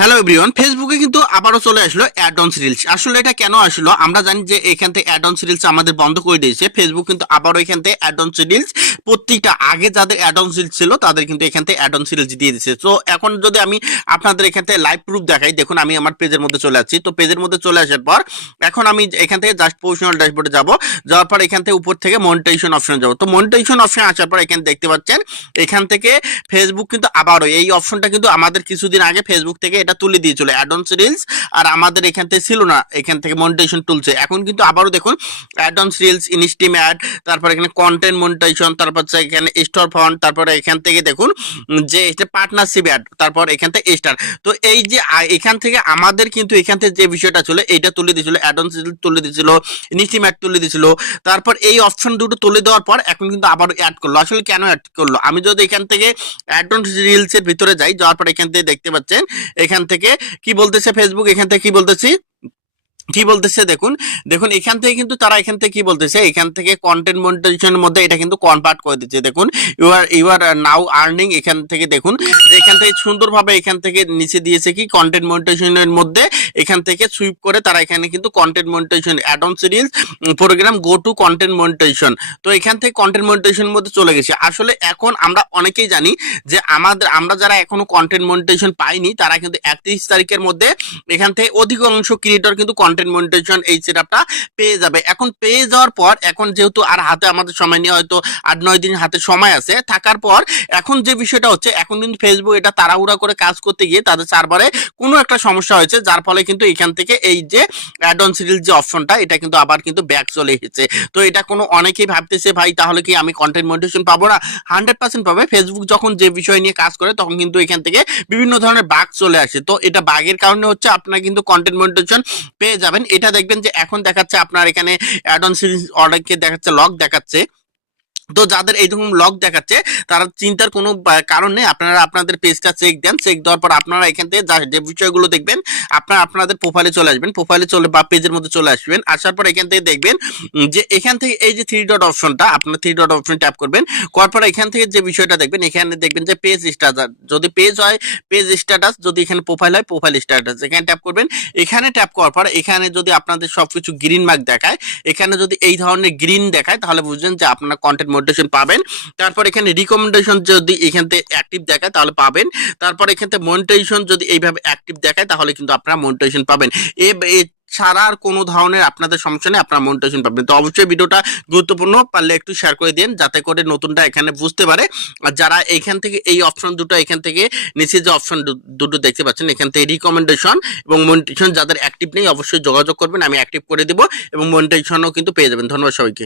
Hello everyone ফেসবুকে কিন্তু আবারও চলে আসলো অ্যাডন্স রিলস আসলে এটা কেন আসলো? আমরা জানি যে এখান থেকে অ্যাডন্স রিলস আমাদের বন্ধ করে দিয়েছে। ফেসবুক কিন্তু আবারও এখান থেকে অ্যাডন্স রিলস প্রত্যেকটা আগে যাদের অ্যাডন্স রিলস ছিল, তাদের কিন্তু এখান থেকে অ্যাডন্স রিলস দিয়ে দিচ্ছে তো এখন যদি আমি আপনাদের এখান থেকে লাইভ প্রুফ দেখাই, দেখুন আমি আমার পেজের মধ্যে চলে আসছি। তো পেজের মধ্যে চলে আসার পর, এখন আমি এখান থেকে জাস্ট প্রফেশনাল ড্যাশবোর্ডে যাব। যাওয়ার পর এখান থেকে উপর থেকে মনিটাইজেশন অপশন যাব। তো মনিটাইজেশন অপশন আসার পর এখানে দেখতে পাচ্ছেন, এখান থেকে ফেসবুক কিন্তু আবারও এই অপশনটা কিন্তু আমাদের কিছুদিন আগে ফেসবুক থেকে এটা তুলে দিয়েছিল অ্যাডন্স রিলস আর আমাদের এখান থেকে ছিল না, এখান থেকে মনিটাইজেশন তুলছে। এখন কিন্তু আবারও দেখুন অ্যাডন্স রিলস ইনস্টিম অ্যাড তারপর এখানে কন্টেন্ট মনিটাইজেশন তারপর এখানে স্টোর ফান্ড তারপরে এখান থেকে দেখুন, যে এটা পার্টনারশিপ অ্যাড তারপর এখান থেকে স্টার তো এই যে এখান থেকে আমাদের কিন্তু এখান থেকে যে বিষয়টা ছিল, এইটা তুলে দিয়েছিল অ্যাডন্স রিলস তুলে দিয়েছিল ইনস্টিম অ্যাড তুলে দিয়েছিল। তারপর এই অপশন দুটো তুলে দেওয়ার পর এখন কিন্তু আবার অ্যাড করল। আসলে কেন অ্যাড করল? আমি যদি এখান থেকে অ্যাডন্স রিলসের ভিতরে যাই, যাওয়ার পর এখান থেকে দেখতে পাচ্ছেন, এখান থেকে কি বলতেছে ফেসবুক এখান থেকে কি বলতেছি? কি বলতেছে? দেখুন দেখুন, এখান থেকে কিন্তু তারা এখান থেকে কি বলতেছে? এখান থেকে কন্টেন্ট মনিটাইজেশনের মধ্যে এটা কিন্তু কনভার্ট করে দিচ্ছে। দেখুন you are you are now earning এখান থেকে দেখুন এখান থেকে সুন্দরভাবে এখান থেকে নিচে দিয়েছে কি কন্টেন্ট মনিটাইজেশনের মধ্যে। এখান থেকে সুইপ করে তারা এখানে কিন্তু content monetization addon series program go to content monetization তো এখান থেকে কন্টেন্ট মনিটাইজেশনের মধ্যে চলে গেছে। আসলে এখন আমরা অনেকেই জানি যে আমাদের, আমরা যারা এখনও কন্টেন্ট মনিটাইজেশন পাইনি, তারা কিন্তু একত্রিশ তারিখের মধ্যে এখান থেকে অধিকাংশ ক্রিয়েটর কিন্তু কন্টেন্ট মনিটাইজেশন এই সেটআপটা পেয়ে যাবে। এখন পেয়ে যাওয়ার পর, এখন যেহেতু আর হাতে আমাদের সময় নিয়ে হয়তো আট নয় দিন হাতে সময় আছে, থাকার পর এখন যে বিষয়টা হচ্ছে, এখন কিন্তু ফেসবুক এটা তাড়াহুড়া করে কাজ করতে গিয়ে তাদের সার্ভারে কোনো একটা সমস্যা হয়েছে, যার ফলে কিন্তু এখান থেকে এই যে অ্যাডন সিরিজ যে অপশনটা এটা কিন্তু আবার কিন্তু ব্যাক চলে এসেছে। তো এটা কোনো অনেকেই ভাবতেছে, ভাই, তাহলে কি আমি কন্টেন্ট মনিটেশন পাবো না? হান্ড্রেড পার্সেন্ট পাবে। ফেসবুক যখন যে বিষয় নিয়ে কাজ করে, তখন কিন্তু এখান থেকে বিভিন্ন ধরনের বাঘ চলে আসে। তো এটা বাঘের কারণে হচ্ছে আপনারা কিন্তু কন্টেন্ট মনিটেশন পেয়ে যাবেন। এটা দেখবেন যে এখন দেখাচ্ছে আপনার এখানে অ্যাডন সিরিজ অর্ডারকে দেখাচ্ছে লক দেখাচ্ছে। তো যাদের এইরকম লক দেখাচ্ছে, তারা চিন্তার কোনো কারণ নেই। আপনারা আপনাদের পেজটা চেক দেন চেক দেওয়ার পর আপনারা এখান থেকে যা- যে বিষয়গুলো দেখবেন, আপনারা আপনাদের প্রোফাইলে চলে আসবেন। প্রোফাইলে চলে বা পেজের মধ্যে চলে আসবেন। আসার পর এখান থেকে দেখবেন যে এখান থেকে এই যে থ্রি ডট অপশনটা আপনার থ্রি ডট অপশন ট্যাপ করবেন। করার পর এখান থেকে যে বিষয়টা দেখবেন, এখানে দেখবেন যে পেজ স্ট্যাটাস যদি পেজ হয় পেজ স্ট্যাটাস যদি এখানে প্রোফাইল হয় প্রোফাইল স্ট্যাটাস এখানে ট্যাপ করবেন। এখানে ট্যাপ করার পর, এখানে যদি আপনাদের সবকিছু গ্রিন মার্ক দেখায়, এখানে যদি এই ধরনের গ্রিন দেখায়, তাহলে বুঝবেন যে আপনারা কন্টেন্ট মোটিভেশন পাবেন। তারপর এখানে রিকমেন্ডেশন যদি এখান থেকে অ্যাক্টিভ দেখায় তাহলে পাবেন। তারপর এখান থেকে মনিটাইজেশন যদি এইভাবে অ্যাক্টিভ দেখায় তাহলে কিন্তু আপনারা মনিটাইজেশন পাবেন। এ ছাড়া আর কোনো ধরনের আপনাদের সমস্যা নেই, আপনারা মনিটাইজেশন পাবেন। তো অবশ্যই ভিডিওটা গুরুত্বপূর্ণ, পারলে একটু শেয়ার করে দিন যাতে করে নতুনটা এখানে বুঝতে পারে। আর যারা এখান থেকে এই অপশন দুটো এখান থেকে নিচে যে অপশন দুটো দেখতে পাচ্ছেন, এখান থেকে রিকমেন্ডেশন এবং মনিটাইজেশন যাদের অ্যাক্টিভ নেই অবশ্যই যোগাযোগ করবেন, আমি অ্যাক্টিভ করে দেবো এবং মনিটাইজেশনও কিন্তু পেয়ে যাবেন। ধন্যবাদ সবাইকে।